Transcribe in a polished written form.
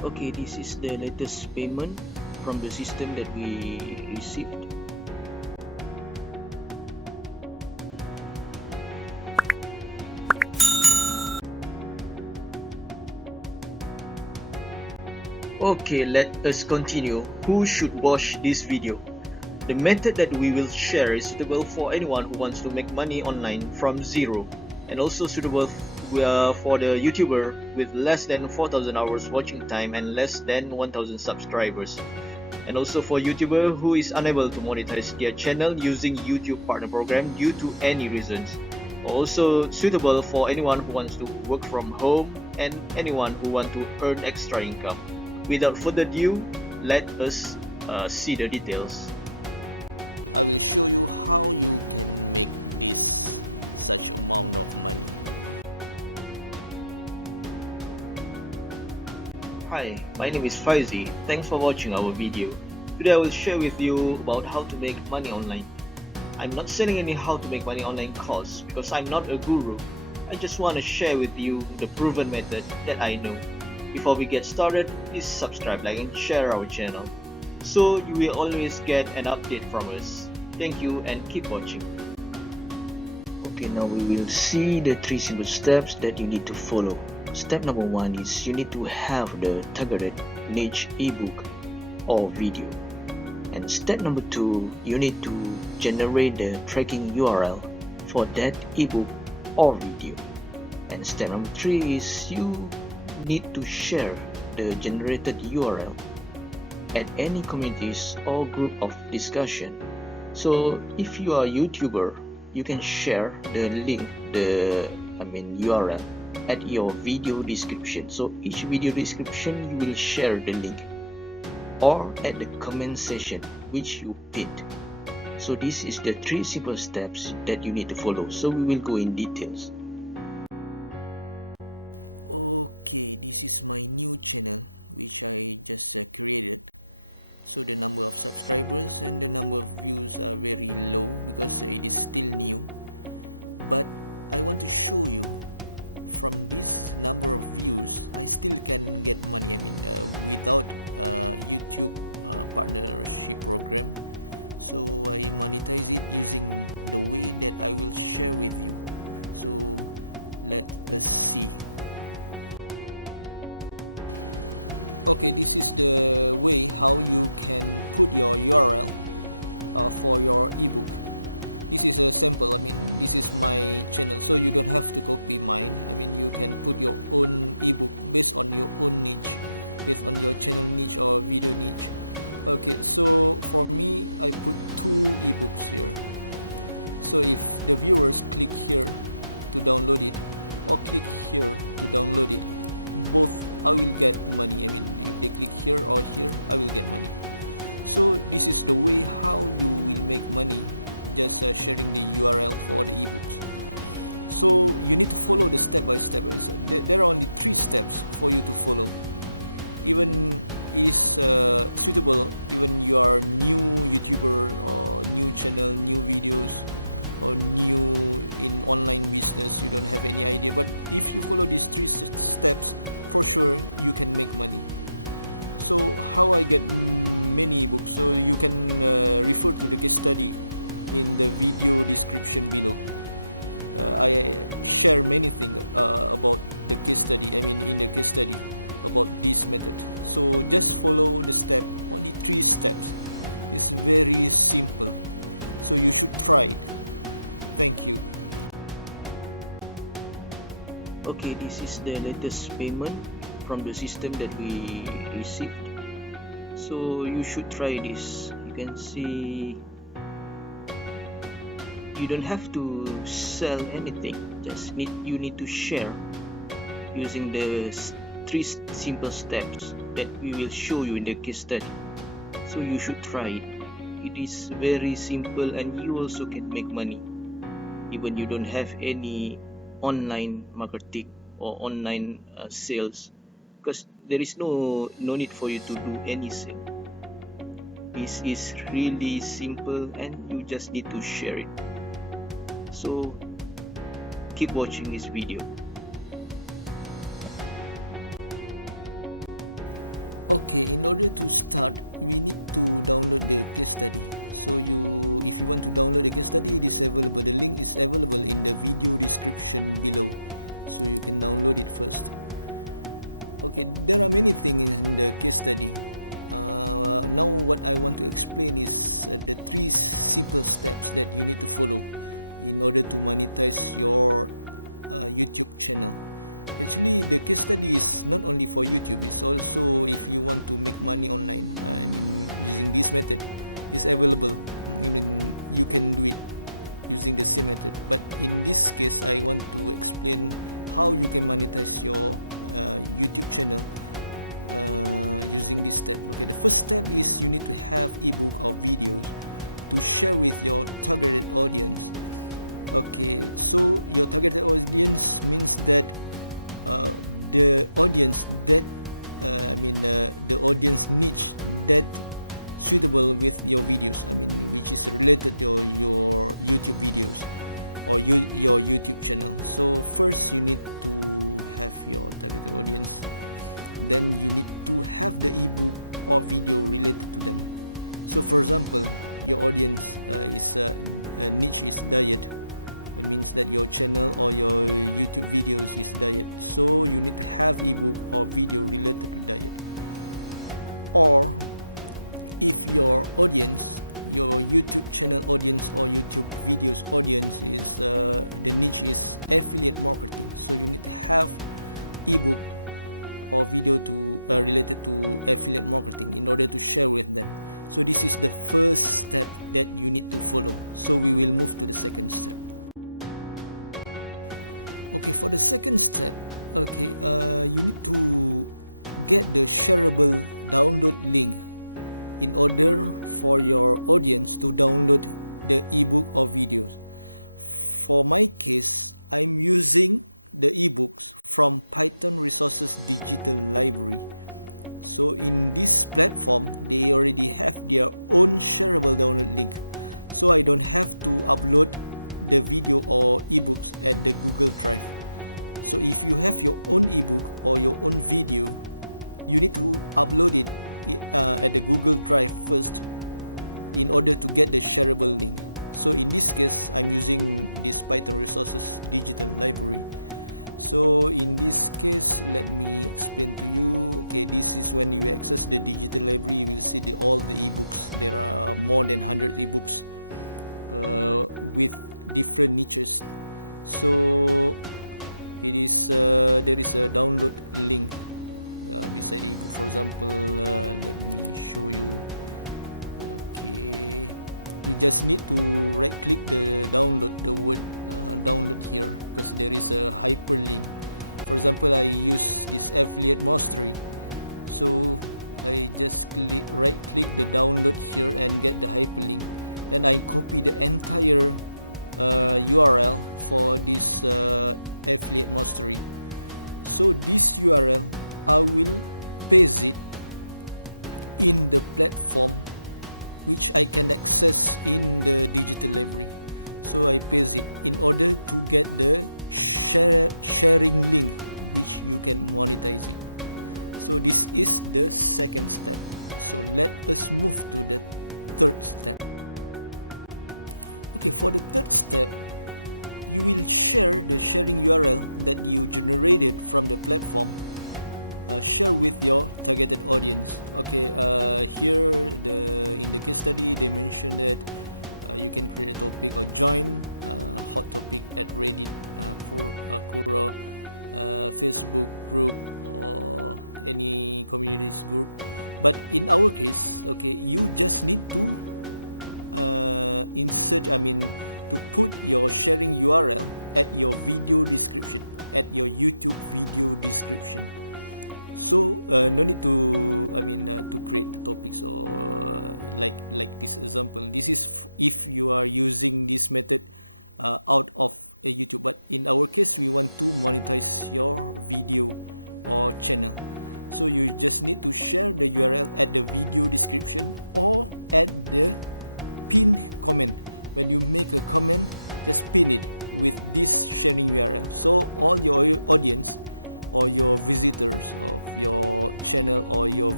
Okay, this is the latest payment from the system that we received. Okay, let us continue. Who should watch this video? The method that we will share is suitable for anyone who wants to make money online from zero, and also suitable for the YouTuber with less than 4,000 hours watching time and less than 1,000 subscribers, and also for YouTuber who is unable to monetize their channel using YouTube partner program due to any reasons. Also suitable for anyone who wants to work from home and anyone who want to earn extra income. Without further ado, let us see the details. Hi, my name is Faizi. Thanks for watching our video. Today I will share with you about how to make money online. I'm not selling any how to make money online course because I'm not a guru. I just want to share with you the proven method that I know. Before we get started, please subscribe, like and share our channel so you will always get an update from us. Thank you and keep watching. Okay, now we will see the 3 simple steps that you need to follow. Step number 1 is you need to have the targeted niche ebook or video. And step number 2, you need to generate the tracking URL for that ebook or video. And step number 3 is you need to share the generated URL at any communities or group of discussion. So if you are a YouTuber, you can share the link, URL at your video description. So each video description you will share the link, or at the comment section which you pinned. So this is the 3 simple steps that you need to follow. So we will go in details. Okay, this is the latest payment from the system that we received. So you should try this. You can see you don't have to sell anything. You need to share using the 3 simple steps that we will show you in the case study. So you should try it. It is very simple and you also can make money even you don't have any online marketing or online sales, because there is no need for you to do any sale. This is really simple and you just need to share it. So keep watching this video.